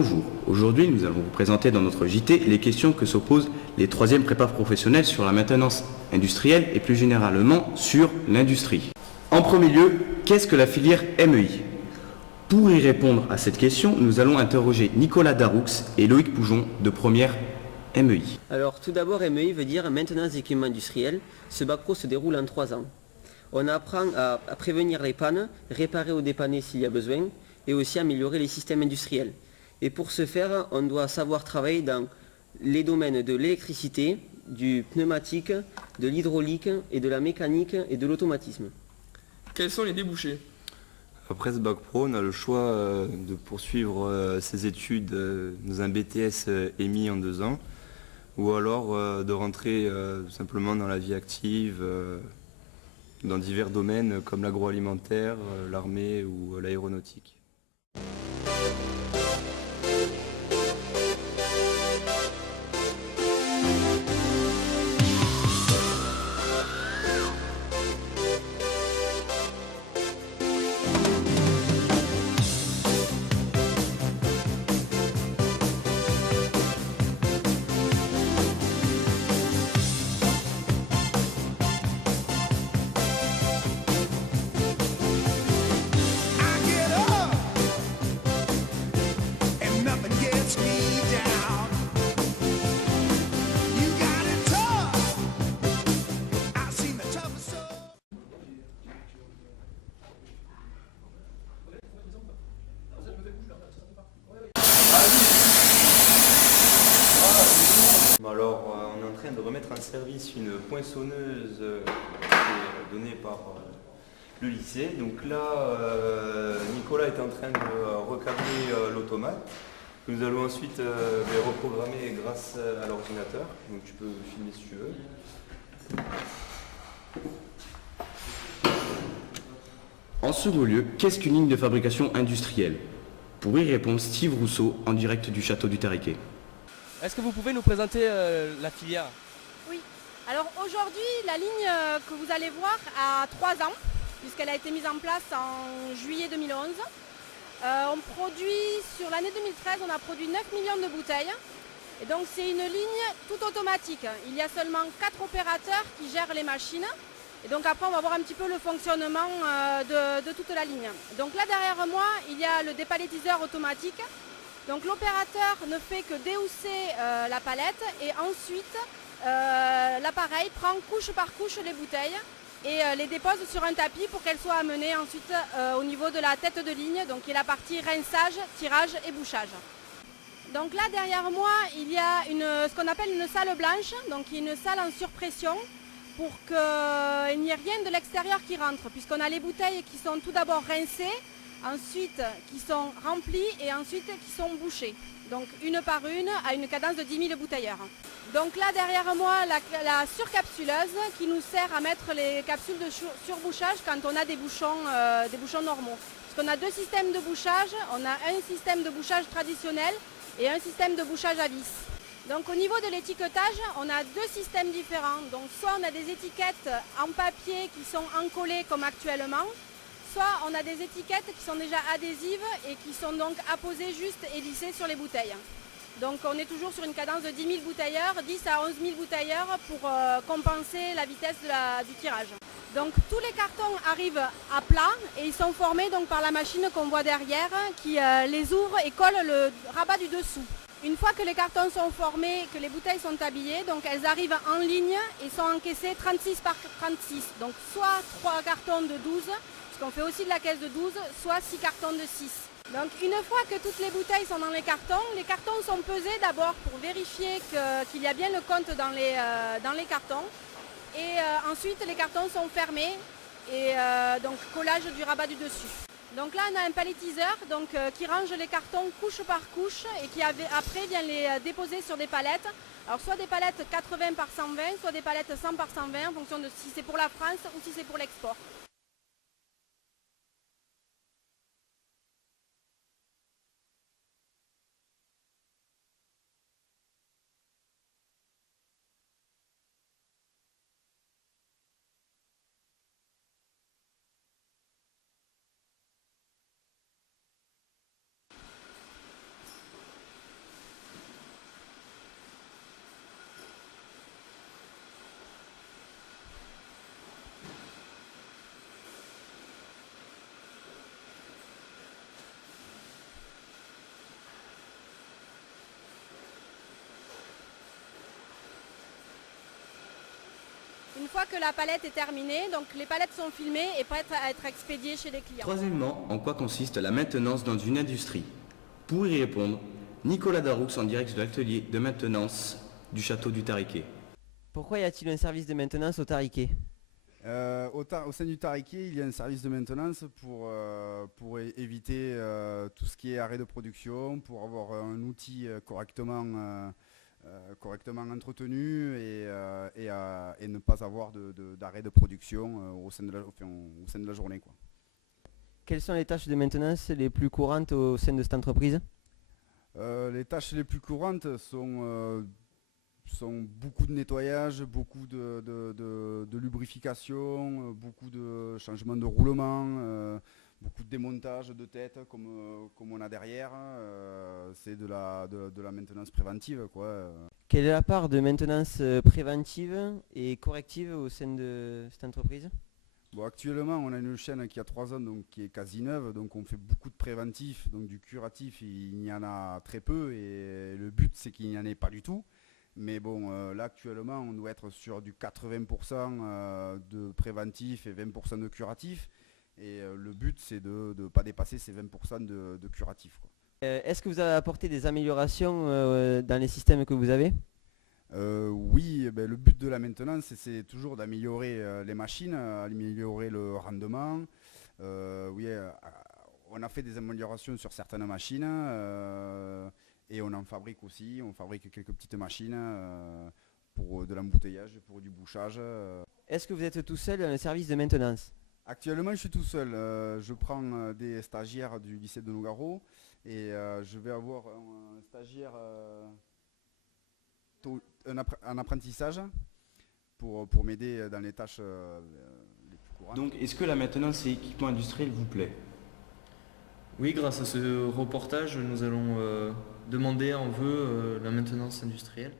Bonjour, aujourd'hui nous allons vous présenter dans notre JT les questions que s'opposent les 3e prépas professionnels sur la maintenance industrielle et plus généralement sur l'industrie. En premier lieu, qu'est-ce que la filière MEI? Pour y répondre à cette question, nous allons interroger Nicolas Daroux et Loïc Poujon de première MEI. Alors tout d'abord, MEI veut dire maintenance des équipements industriels. Ce bac pro se déroule en 3 ans. On apprend à prévenir les pannes, réparer ou dépanner s'il y a besoin, et aussi améliorer les systèmes industriels. Et pour ce faire, on doit savoir travailler dans les domaines de l'électricité, du pneumatique, de l'hydraulique et de la mécanique et de l'automatisme. Quels sont les débouchés? Après ce bac pro, on a le choix de poursuivre ses études dans un BTS EMI en 2 ans, ou alors de rentrer simplement dans la vie active, dans divers domaines comme l'agroalimentaire, l'armée ou l'aéronautique. Alors, on est en train de remettre en service une poinçonneuse qui est donnée par le lycée. Donc là, Nicolas est en train de recadrer l'automate, que nous allons ensuite reprogrammer grâce à l'ordinateur. Donc tu peux filmer si tu veux. En second lieu, qu'est-ce qu'une ligne de fabrication industrielle? Pour y répondre, Steve Rousseau en direct du château du Terriquet. Est-ce que vous pouvez nous présenter la filière? Oui. Alors aujourd'hui, la ligne que vous allez voir a 3 ans, puisqu'elle a été mise en place en juillet 2011. On produit, sur l'année 2013, on a produit 9 millions de bouteilles. Et donc c'est une ligne toute automatique. Il y a seulement 4 opérateurs qui gèrent les machines. Et donc après, on va voir un petit peu le fonctionnement de toute la ligne. Donc là, derrière moi, il y a le dépalettiseur automatique. Donc l'opérateur ne fait que déhousser la palette et ensuite l'appareil prend couche par couche les bouteilles et les dépose sur un tapis pour qu'elles soient amenées ensuite au niveau de la tête de ligne, donc qui est la partie rinçage, tirage et bouchage. Donc là derrière moi il y a ce qu'on appelle une salle blanche, donc une salle en surpression pour qu'il n'y ait rien de l'extérieur qui rentre, puisqu'on a les bouteilles qui sont tout d'abord rincées, ensuite qui sont remplies et ensuite qui sont bouchées. Donc une par une à une cadence de 10 000 bouteilleurs. Donc là derrière moi la surcapsuleuse qui nous sert à mettre les capsules de surbouchage quand on a des bouchons normaux. Parce qu'on a 2 systèmes de bouchage, on a un système de bouchage traditionnel et un système de bouchage à vis. Donc au niveau de l'étiquetage, on a 2 systèmes différents. Donc soit on a des étiquettes en papier qui sont encollées comme actuellement, soit on a des étiquettes qui sont déjà adhésives et qui sont donc apposées juste et lissées sur les bouteilles. Donc on est toujours sur une cadence de 10 000 bouteilleurs, 10 à 11 000 bouteilleurs pour compenser la vitesse du tirage. Donc tous les cartons arrivent à plat et ils sont formés donc par la machine qu'on voit derrière qui les ouvre et colle le rabat du dessous. Une fois que les cartons sont formés, que les bouteilles sont habillées, donc elles arrivent en ligne et sont encaissées 36 par 36. Donc soit 3 cartons de 12, on fait aussi de la caisse de 12, soit 6 cartons de 6. Donc une fois que toutes les bouteilles sont dans les cartons sont pesés d'abord pour vérifier qu'il y a bien le compte dans les cartons. Et ensuite les cartons sont fermés et donc collage du rabat du dessus. Donc là on a un palettiseur qui range les cartons couche par couche et qui après vient les déposer sur des palettes. Alors soit des palettes 80 par 120, soit des palettes 100 par 120 en fonction de si c'est pour la France ou si c'est pour l'export. une fois que la palette est terminée, donc les palettes sont filmées et prêtes à être expédiées chez les clients. Troisièmement, en quoi consiste la maintenance dans une industrie? Pour y répondre, Nicolas Daroux en direct de l'atelier de maintenance du château du Tariquet. Pourquoi y a-t-il un service de maintenance au Tariquet? Au sein du Tariquet, il y a un service de maintenance pour éviter tout ce qui est arrêt de production, pour avoir un outil correctement entretenu et ne pas avoir d'arrêt de production au sein de la journée, quoi. Quelles sont les tâches de maintenance les plus courantes au sein de cette entreprise? Les tâches les plus courantes sont beaucoup de nettoyage, beaucoup de lubrification, beaucoup de changements de roulement, beaucoup de démontage de tête comme on a derrière. C'est de la maintenance préventive, quoi. Quelle est la part de maintenance préventive et corrective au sein de cette entreprise? Bon, actuellement, on a une chaîne qui a 3 ans, donc qui est quasi neuve, donc on fait beaucoup de préventif, donc du curatif, il y en a très peu, et le but c'est qu'il n'y en ait pas du tout. Mais bon, là actuellement, on doit être sur du 80% de préventif et 20% de curatif, et le but c'est de ne pas dépasser ces 20% de curatif, quoi. Est-ce que vous avez apporté des améliorations dans les systèmes que vous avez? Oui, le but de la maintenance, c'est toujours d'améliorer les machines, améliorer le rendement. Oui, on a fait des améliorations sur certaines machines et on en fabrique aussi. On fabrique quelques petites machines pour de l'embouteillage, pour du bouchage. Est-ce que vous êtes tout seul dans le service de maintenance? Actuellement, je suis tout seul. Je prends des stagiaires du lycée de Nogaro et je vais avoir un stagiaire en apprentissage pour m'aider dans les tâches les plus courantes. Donc, est-ce que la maintenance et équipement industriel vous plaît? Oui, grâce à ce reportage, nous allons demander en vœu la maintenance industrielle.